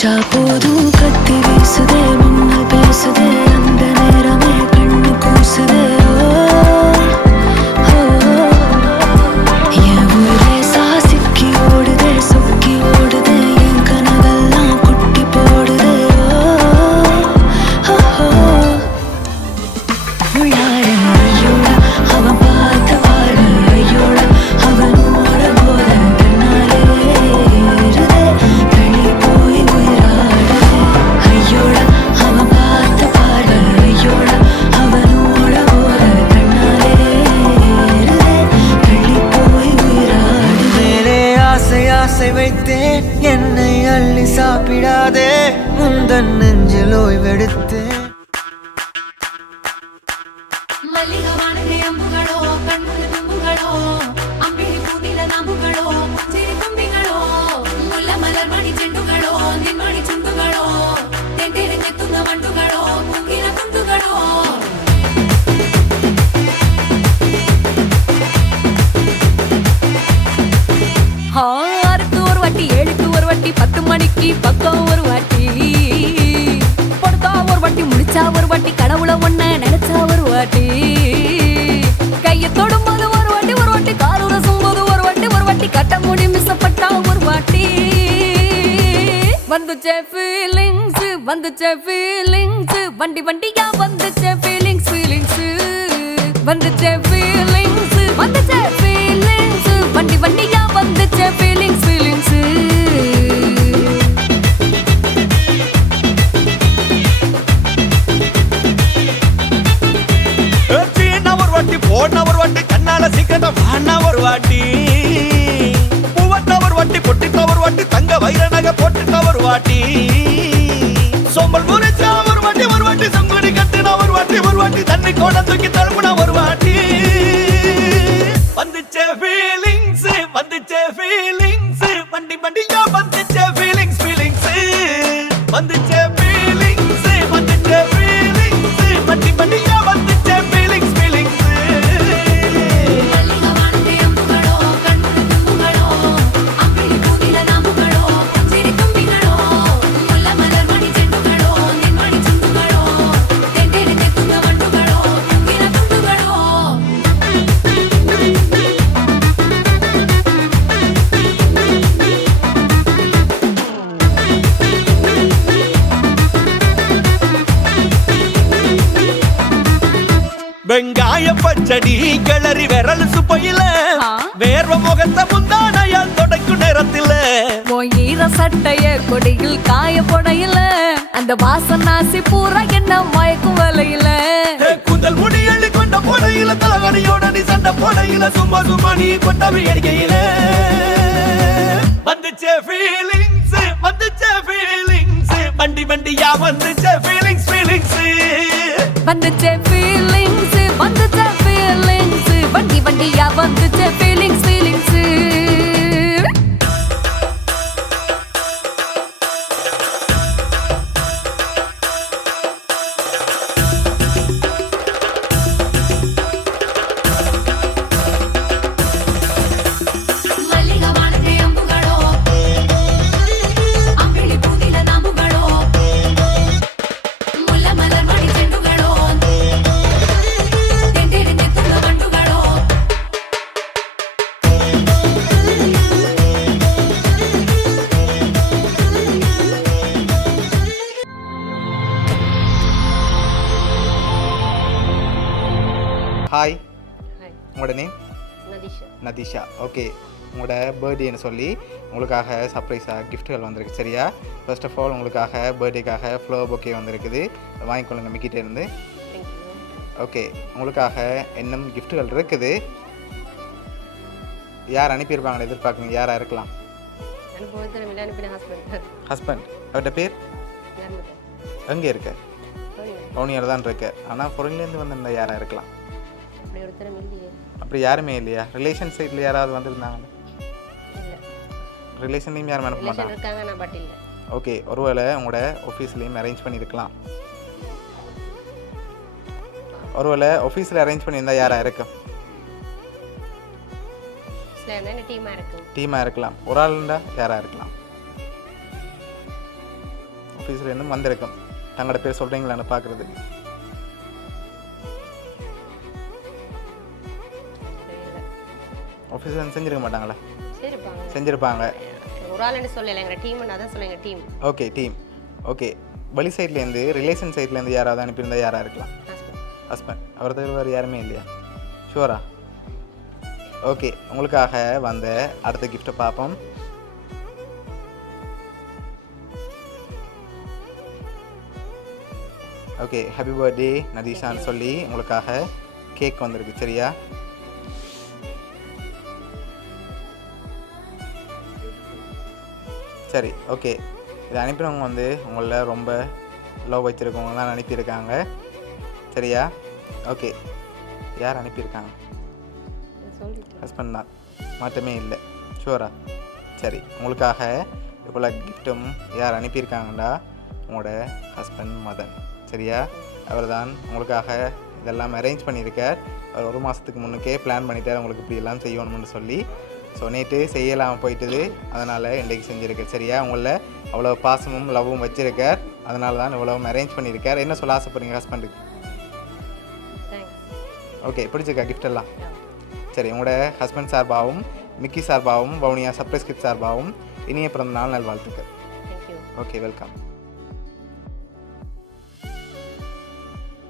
நினைச்சா போதும் கத்தி வீசுதே மின்னல் பேசுதே அந்த நேரமே கண்ணு கூசுதே என் ஊரே சாசிக்கி ஓடுதே சொக்கி ஓடுதே என் கனவெல்லாம் குட்டி போடுதே உள்ளார ஐயோட அவன் பார்த்த பாரு ஐயோட அவனோட போத கண்ணாலே ஏறுதே தள்ளி போய் உயிராடுதே ஐயோட அவன் பார்த்த பாரு ஐயோட அவனோட போத கண்ணாலே ஏறுதே தள்ளி போய் உயிராடுதே மேலே ஆசை ஆசை வைத்தேன் என்னை அள்ளி சாப்பிடாதே முந்தன் நெஞ்சில் ஓய்வெடுத்தேன் மல்லிகவானே அம்புகளோ கண்முல தும்புகளோ அம்பிளி பூதில நம்புகளோ சிரி தும்பிகளோ முல்ல மலர் மணி ಚೆಂಡುಗಳೋ ನಿನ್ಮಣಿ ಚುಂಡುಗಳೋ ತೆಂತೆರೆತ್ತುന്ന ಮಂಡುಗಳೋ ಮುಗಿನ ತುಂಡುಗಳೋ ஆறுக்கு ஒரு வாட்டி ஏழுக்கு ஒரு வாட்டி 10 மணிக்கு பக்கம் ஒரு வாட்டி படுத்தா ஒரு வாட்டி முடிச்சா ஒரு வாட்டி கடவுளை ஒன்ன நினைச்சா ஒரு வாட்டி கையை தொடும்போது ஒரு வாட்டி காரு ரசும்போது ஒரு வாட்டி கட்ட முடி மிசப்பட்டா ஒரு வாட்டி வந்துச்சே ஃபீலிங்ஸ் வண்டி வண்டியா வந்துச்சே ஃபீலிங்ஸ் வந்துச்சே ஃபீலிங்ஸ் வண்டி வண்டியா வந்துச்சே ஃபீலிங்ஸ் ஒரு வாட்டி போன ஒரு வாட்டி கண்ணால சீக்கிரம் வானா ஒரு வாட்டி பூவட்ட ஒரு வாட்டி பொட்டிட்ட ஒரு வாட்டி தங்க வைர நகை போட்டுட்ட ஒரு வாட்டி சோம்பல் முறைச்சா ஒரு வாட்டி சங்குடி கட்டினா ஒரு வாட்டி தண்ணி கோட தூக்கி தழுப்புனா ஒரு வாட்டி வந்துச்சே ஃபீலிங்ஸ் வண்டி வண்டியா வந்துச்சே ஃபீலிங்ஸ் வந்துச்சே ஃபீலிங்ஸ் வண்டி வண்டியா வந்துச்சே ஃபீலிங்ஸ் மல்லிகவானே அம்புகளோ கண்முல தும்புகளோ அம்பிளி பூதில நம்புகளோ சிரி தும்பிகளோ முல்ல மலர் மணி ಚೆಂಡುಗಳೋ ನಿನ್ಮಣಿ ಚುಂಡುಗಳೋ ತೆಂತೆರೆತ್ತುನ್ನ ಮಂಡುಗಳೋ ಮುಗಿನ ತುಂಡುಗಳೋ வெங்காய பச்சடி கிளறி விரல் சுப்பையில வேர்வ முகத்த முந்தானையால் தொடக்கும் நேரத்தில ஈர சட்டைய கொடியில் காய போடையில அந்த வாசனாசி பூரா என்ன மயக்கும் வலையில கூந்தல் முடி அள்ளி கொண்ட போடையில தலவடியோட நீ சண்டை போடையில சும்மா நீ கொண்டவி அடிக்கையில வந்துச்சே ஃபீலிங்ஸ் வண்டி வண்டியா வந்துச்சே ஃபீலிங்ஸ் வந்துச்சே ஃபீலிங்ஸ் வண்டி வண்டியா வந்துச்சே ஃபீலிங்ஸ் மல்லிகவானே அம்புகளோ அம்பிளி பூதில நம்புகளோ முல்ல மலர் மணி ಚೆಂಡುಗಳೋ ತೆಂತೆರೆತ್ತುನ್ನ ಮಂಡುಗಳೋ ஹாய், உங்களோட நேம்? நதிஷா. ஓகே, உங்களோட பர்த்டேன்னு சொல்லி உங்களுக்காக சர்ப்ரைஸாக கிஃப்ட்டுகள் வந்திருக்கு. சரியா? ஃபர்ஸ்ட் ஆஃப் ஆல் உங்களுக்காக பர்த்டேக்காக ஃப்ளவர் பொக்கே வந்திருக்குது. வாங்கிக்கொள்ளுங்க மிக்கிட்டே இருந்து. ஓகே, உங்களுக்காக இன்னும் கிஃப்ட்டுகள் இருக்குது. யார் அனுப்பியிருப்பாங்கன்னு எதிர்பார்க்குறீங்க? யாராக இருக்கலாம்? ஹஸ்பண்ட். அவர்கிட்ட பேர் எங்கே இருக்க? பவுனியார் தான் இருக்கு. ஆனால் பொருள்லேருந்து வந்திருந்தா யாராக இருக்கலாம்? அப்படி யாருமே இல்லையா? ரிலேஷன் சைடில் யாராவது வந்திருந்தாங்க? ரிலேஷன்லேயும் யாரும் அனுப்ப மாட்டாங்க. ஓகே, ஒருவேளை உங்களோட ஆஃபீஸ்லேயும் அரேஞ்ச் பண்ணியிருக்கலாம். ஒருவேளை ஆஃபீஸில் அரேஞ்ச் பண்ணியிருந்தா யாராக இருக்கும்? டீமாக இருக்கலாம். ஒரு ஆள் இருந்தால் யாராக இருக்கலாம்? ஆஃபீஸ்லேருந்து வந்திருக்கும். தங்களோட பேர் சொல்கிறீங்களான்னு பார்க்குறதுக்கு. ஆஃபீஸில் செஞ்சிருக்க மாட்டாங்களா? செஞ்சுருப்பாங்க. ஒரு ஆளுன்னு சொல்லலை, எங்கள் டீம் அதான் சொல்லுங்க டீம். Okay team. ஓகே, வழி சைட்லேருந்து ரிலேஷன் சைட்லேருந்து யாராவது அனுப்பியிருந்தால் யாராக இருக்கலாம்? ஹஸ்பண்ட். அவர் தவிர வேறு யாருமே இல்லையா? ஷூரா? ஓகே, உங்களுக்காக வந்த அடுத்த கிஃப்ட்டை பார்ப்போம். ஓகே, ஹாப்பி பர்த்டே நதீஷான்னு சொல்லி உங்களுக்காக கேக் வந்திருக்கு. சரியா? சரி, ஓகே. இதை அனுப்பினவங்க வந்து உங்களில் ரொம்ப லவ் வச்சுருக்கவங்க தான் அனுப்பியிருக்காங்க. சரியா? ஓகே, யார் அனுப்பியிருக்காங்க? ஹஸ்பண்ட் தான், மாற்றமே இல்லை. ஷூரா? சரி, உங்களுக்காக இவ்வளோ கிஃப்ட்டும் யார் அனுப்பியிருக்காங்கடா? உங்களோட ஹஸ்பண்ட் மதன். சரியா? அவர் தான் உங்களுக்காக இதெல்லாம் அரேஞ்ச் பண்ணியிருக்கார். அவர் 1 மாதத்துக்கு முன்னுக்கே பிளான் பண்ணிட்டார் உங்களுக்கு இப்படி எல்லாம் செய்யணும்னு சொல்லி. ஸோ நேற்று செய்யலாம் போயிட்டுது, அதனால் இன்றைக்கு செஞ்சுருக்கார். சரியா? உங்களில் அவ்வளோ பாசமும் லவ்வும் வச்சுருக்கார், அதனால தான் இவ்வளோ அரேஞ்ச் பண்ணியிருக்கார். என்ன சொல்ல ஆசைப்படுறீங்க ஹஸ்பண்டுக்கு? ஓகே, பிடிச்சிருக்கா கிஃப்ட் எல்லாம்? சரி, உங்களோட ஹஸ்பண்ட் சார்பாகவும் மிக்கி சார்பாகவும் வவுனியா சர்ப்ரைஸ் கிஃப்ட் சார்பாகவும் இனிய பிறந்த நாள் நல்வாழ்த்துக்கள். Okay, welcome.